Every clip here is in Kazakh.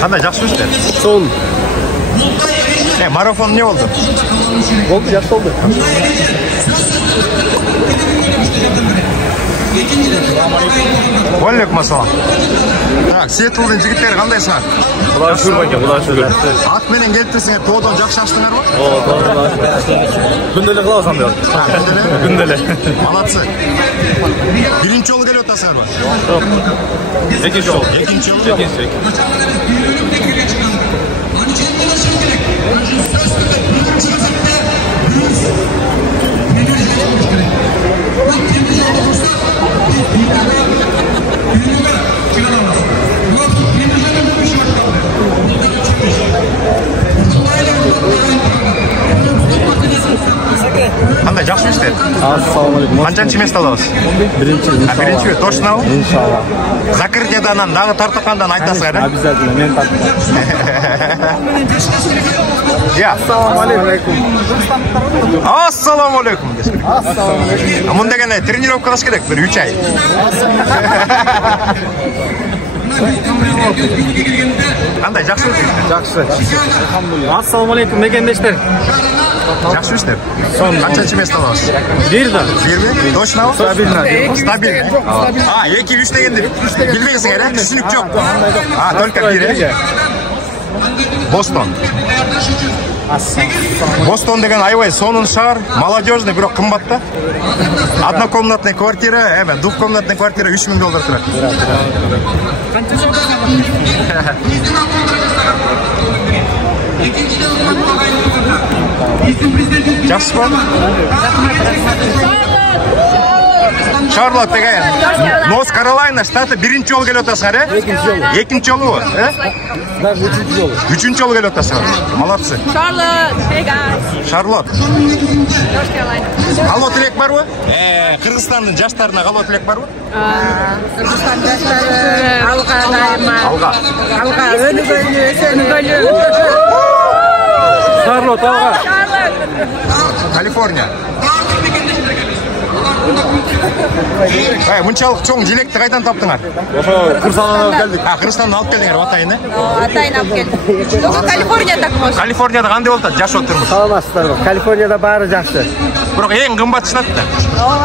Qanday, yaxshi ishlar? Son. Marafon ne oldu? Oldu, yaxshi oldu. Aleyküm assalam. Tak, Seattle'dan jigitler qandaysыңар? Xudoga shukr aka, Xudoga shukr. At menen kelip turсаңар, тоодон жакшы аштыңарбы? Күндөлүк кылабызам деп. Күндөлүк. Молодцы. Биринчи жолу келип атасыңарбы? Жок. Экинчи жолу. Экинчи жолу. Qanday, yaxshi ishlar? Assalomu alaykum. Qancha место olasiz? Birinchi. Birinchi, точно? Inshaalloh. Закрытиядан дагы тартыкандан айтасыздар, да? Обязательно, men tartibman. Ya. Assalomu alaykum. Assalomu alaykum. Assalomu alaykum. Munda gana тренировка qilish kerak, bir 3 oy. Qanday, yaxshi o'tibdi? Yaxshi. Alhamdulillah. Assalomu alaykum, mekendeshlar. Yaxshi ishlar. Qancha место olasiz? Birda. Birmi? Точно? Stabilna. Stabilna. 2-3 deganda bilmaysizlar, ha? Tushunib yo'q. Только bir. Boston. Бостон деген аябай сонун шаар, молодежный, бирок кымбатта. Однокомнатная квартира, двухкомнатная квартира $3000 турат. Жақсы ба? Шарлотт деген Норт Каролайна штаты биринчи жолу келип атасыңар, э? Экинчи жолу, э? Даже üçüncü yolu. Üçüncü жолу келип атасыңар. Молодцы. Шарлотт. Калоо тилек барбы? Кыргызстандын жаштарына калоо тилек барбы? Кыргызстан жаштары алга дайыма. Алга. Алга өнүгөлү. Шарлотт алга. Калифорния. Мынчалык чоң желекти кайдан таптыңар? Ошо Кыргызстандан алып келдик. Кыргызстандан алып келдиңер, атайын, э? Атайын алып келдик. Калифорнияда болчу. Калифорнияда кандай болот? Жашоо турмуш. Саламатсыздарбы? Калифорнияда баары жакшы. Бирок эң кымбат штат да.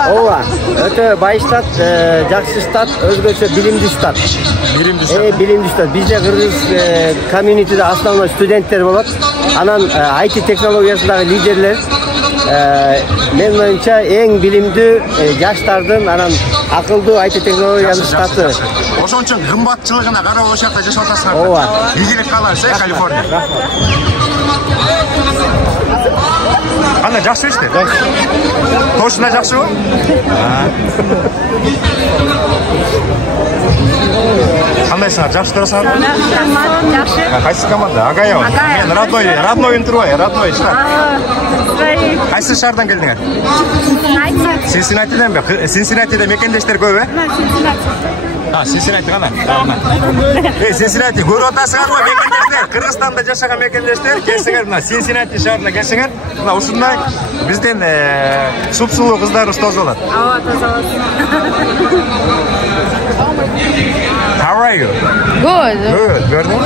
Ооба. Өтө бай штат, жакшы штат, өзгөчө билимдүү штат. Билимдүү штат. Билимдүү штат. Бизде кыргыз комьюнитиде основной студенттер болот. Анан IT технологиясындагы лидерлер. Мен оюнча эң билимдүү жаштардын анан акылдуу IT технологиянын штаты. Ошон үчүн кымбатчылыгына карап ошол жакта жашап атасыңар. Ооба. Ийгилик каалайбыз, Калифорния. Кандай, жакшы иште? Точно жакшыбы? Кандайсыңар, жакшы турасыңарбы? Жакшы. Кайсы команда? Агаева. Мен родной интервью, родной штат. Кайсы шаардан келдиңер? Синсинатиден бе? Синсинатиде мекендештер көп, э? Синсинати кана? Синсинати көрүп атасыңарбы мекендештер? Кыргызстанда жашаган мекендештер, келсеңер мына Синсинати шаарына келсеңер, мына ушундай бизден супсулуу кыздарыбыз тоз болот. Ооба, тоз болот. How are you? Good. Good. Gördün mü?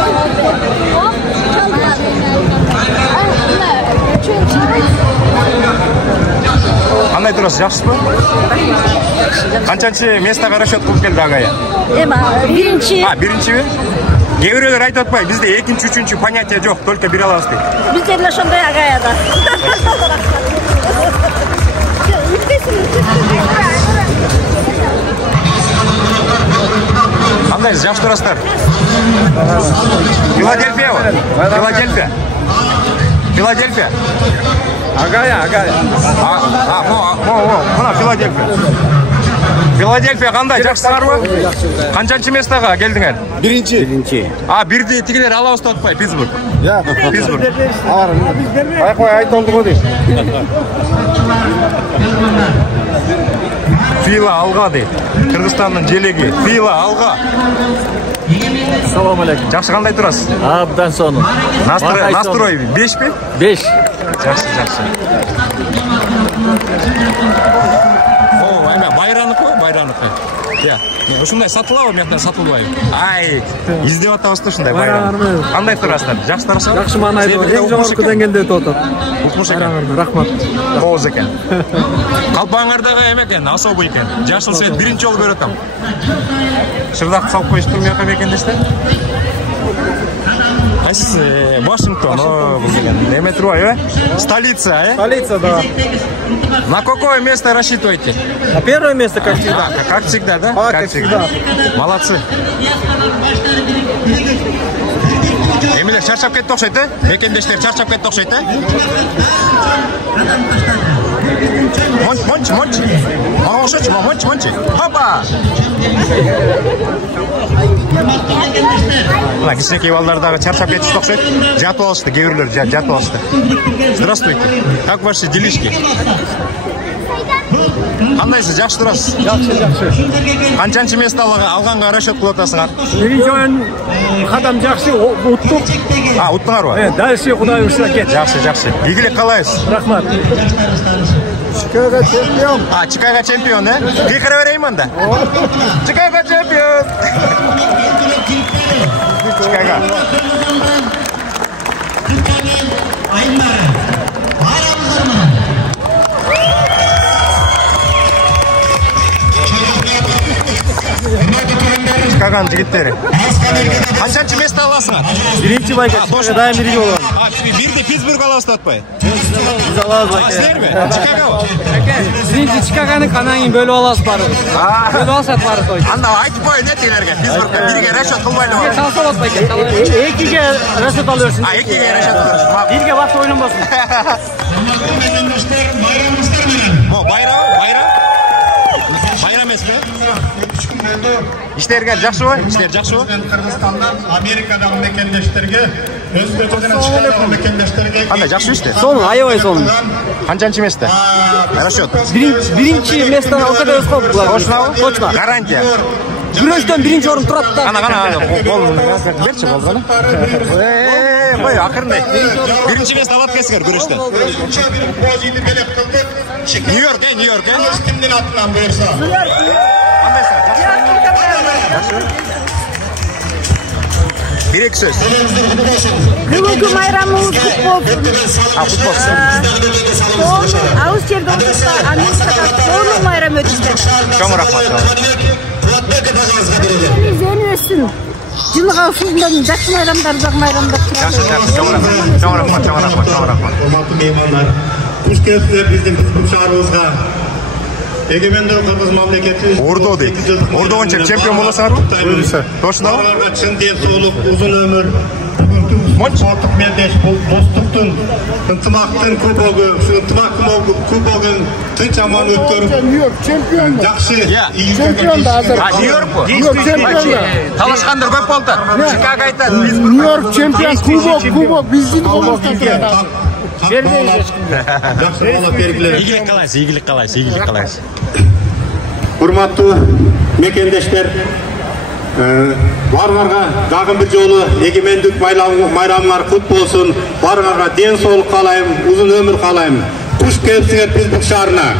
Qanday turasiz, yaxshisiz? Qanchанчы местоga расчет qilib keldi agaya? Birinchi. Birinchimi? Keybireler aytib atpay, bizde ekинчи, үчүнчү понятие жоқ, только бир алабыз дейт. Bizde de ошондой агаяда. Qanday, yaxshi turasizlar? Filadelfiya. Filadelfiya. Filadelfiya. Agaya. Mana Filadelfiya. Filadelfiya qanday, жақсыларбы? Qanchанчы местоga келдиңер? Birinchi. Бирди тигилер алабыз деп атпай, Питтсбург. Питтсбург. Ай айтылды го дейт. Фила алга дейт. Кыргызстандын желеги. Фила алга. Assalomu alaykum. Жақсы, қандай тұрасыз? Абдан соны. Настрой 5 пе? 5. Жақсы. О, байраныкі? Байраныкі. Ушундай сатылабы, мектен сатылбайбы? Ай, издеп атабыз да ушундай байрам. Кандай турасыздар? Жакшы турасызбы? Жакшы маанайда эң жогорку деңгээлде өтүп атат. Укмуш экен. Рахмат. Кооз экен. Калпаңардагы эме экен, особый экен. Жашыл свет биринчи жолу көрүп атам. Шырдак салып коюштур мека мекендештер. Кайсы Вашингтон, бул деген. Эме турбайбы? Столица, Столица, да. На какое место рассчитываете? На первое место, как всегда. Как всегда, да? Как всегда. Молодцы. Эмилер чарчап кетти окшойт, мекендештер чарчап кетти окшойт, Монч. Мана окшойчу, монч. Хопа! Мына кичинекей балдар дагы чарчап кетишти окшойт. Жатып алышты, кээ бирлер жатып алышты. Здравствуйте. Как ваши делишки? Кандайсыз, жакшы турасыз? Жакшы. Канчанчы место алганга расчет кылып атасыңар? Биринчи оюн кадам жакшы, уттук. Уттуңарбы? Дальше Кудай буйруса кет. Жакшы. Ийгилик каалайбыз. Рахмат. Чикаго чемпион. Чикаго чемпион, Кыйкыра берейин анда. Чикаго чемпион. Чикаго. Чикаганын жигиттери. Канчанчы место аласыңар? Биринчи байка, дайым биринчи болом. Бирди Питтсбург алабыз деп атпайбы? Биз алабыз байка. Силерби? Чикагобу? Биринчи Чикагоны анан кийин бөлүп аласыз барыбыз. Бөлүп алсак барыбыз ойчу. Анда айтып коюн тилерге. Питтсбургка бирге расчет кылбайлы. Салса болот байка. Экиге расчет алып берсин. Экиге расчет алып. Бирге бакты ойлонбосун. Мо байрам эмеспи? İşler жакшыбы? İşler жакшыбы? Kırgızistan'dan Amerika'dan mekendeshlerge, Özbekistan'dan çıkan mekendeshlerge. Кандай жакшы ишти? Сонун, аябай сонун. Канчанчы место? Расчет. Биринчи местон алкада өз коп булар. Точно. Гарантия. Күрөштөн биринчи орун турат да. Ана кол берчи болду. Кой акырындай. Биринчи место алып келсиңер күрөштөн. Нью-Йорк, Нью-Йорк. Kimden atılan buyursa. Bir-iki söz. Бүгүнкү майрамыбыз кут болсун. Futbol. Ауыз жерде отырса, Америкада сонун майрам өтүштү. Чоң рахмат. Зени өссүн. Жылга ушундан жакшы майрамдарды майрамдап турабыз. Чоң рахмат. Урматтуу меймандар, куш келипсиздер биздин кызык шаарыбызга. Эгемендүү Кыргыз мамлекети Ордо дейт. Ордо боюнча чемпион болосуңарбы? Точно. Аларга чын денсаулык, узун өмүр, бүгүнкү спорттук мелдеш бул достуктун, ынтымактын кубогу, ушу ынтымак кубогун тынч аман өткөрүп, Нью-Йорк чемпион. жакшы Чемпион да азыр. Нью-Йоркпу? Нью-Йорк чемпион. Талашкандар көп болду. Чикаго айтат. Нью-Йорк чемпион, кубок биздин кубокта турат. жакшы болуп бергиле. Ийгилик каалайбыз. Урматтуу мекендештер, баарыңарга дагы бир жолу эгемендик майрамыңар кут болсун. Баарыңарга ден соолук каалайм, узун өмүр каалайм. Куш келипсиңер Питтсбург шаарына.